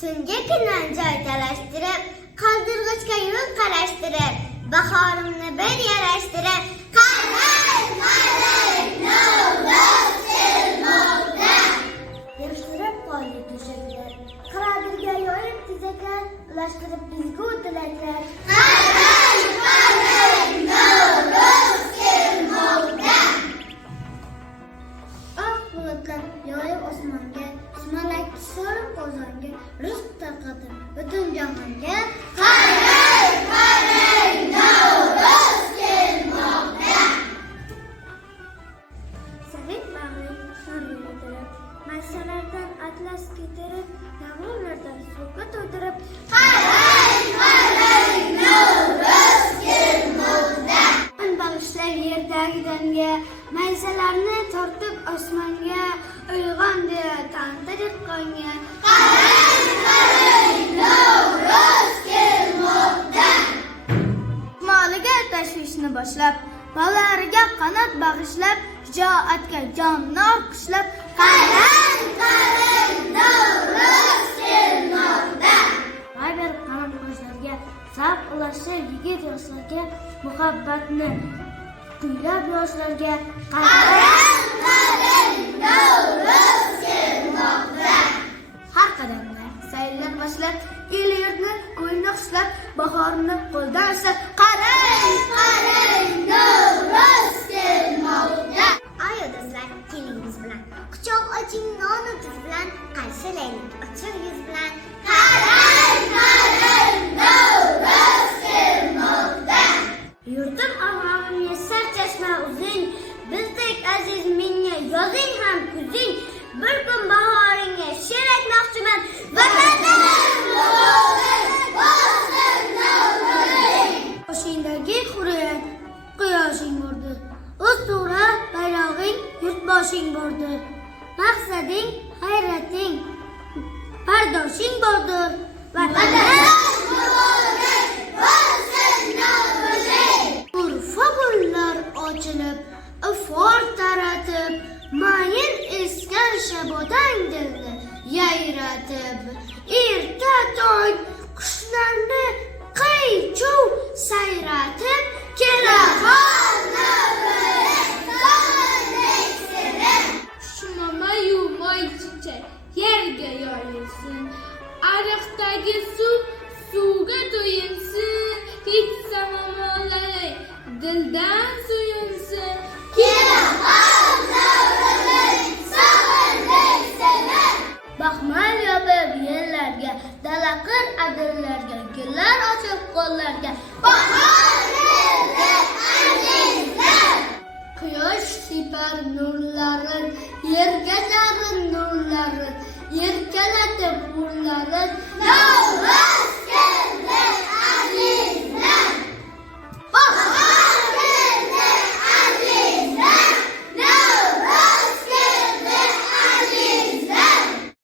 Tunga kundan joy talashtirib, qoldirg'ichga yo'l qarashtirib, bahorimni bir yarashtirib, qalay, Navro'z kelmoqda. Yig'ishtirib qoldi to'shaklar, qiradirga yoyib tezaklar, ulashtirib bizgu tilaklar. Qalay, Navro'z kelmoqda. Oq bulutlar yoyib osmonga, sumalak so'rib qozonga, rizq tarqatib butun jahonga. Qalay, Navro'z kelmoqda. Safed bag'ri shor yo'latirib, maysalardan atlas ketirib, davonlardan suvga to'ydirib. Qalay, Navro'z kelmoqda. Bag'ishlar yerdagi donga, maysalarni tortib osmonga, uyg'ondi tantirik qonga. Qalay, Navro'z kelmoqda. Moliga tashvishni boshlab, balariga qanot bag'ishlab, shijoatga jonni olqishlab. Qalay, Navro'z kelmoqda. Har qaram qo'shlarga, zavq ulashsa yigit yoshlarga, muhabbatni kuylab yoshlarga. Qalay, Navro'z kelmoqda. Har qadamda saylar boshlab, el yurtni ko'yni xushlab, bahorni qo'ldan ushlab. Qalay, Navro'z kelmoqda. Ayo do'stlar, kelingiz bilan quchoq oching, nonu tuz bilan qarshilaylik ochiq yuz bilan. Qalay, Navro'z kelmoqda. Yurtim avg'amimga sarchashma uzing, bizdek aziz menga yozing ham kuzing. Bir kun bahoringga she'r aytmoqchiman, vatanim qoshingdagi hurriyat quyoshing bordir, o'z to'g'ri bayrog'ing yurtboshing bordir. Maqsading hayrating bardoshing bordir, vatanim urfa-gullar ochilib, ifor taratib, mayin esgan shabodang dilni yayratib. Erta tong qushlarni qiy-chuv sayratib, kelahol shumamayu moy chechak yerga yoyilsin, ariqdagi suv suvga to'yilsin, kechsa mamolay dildan suyunsin. Baxmal yopib yerlarga, dalaqir adillarga, gullar ochib qo'llarga.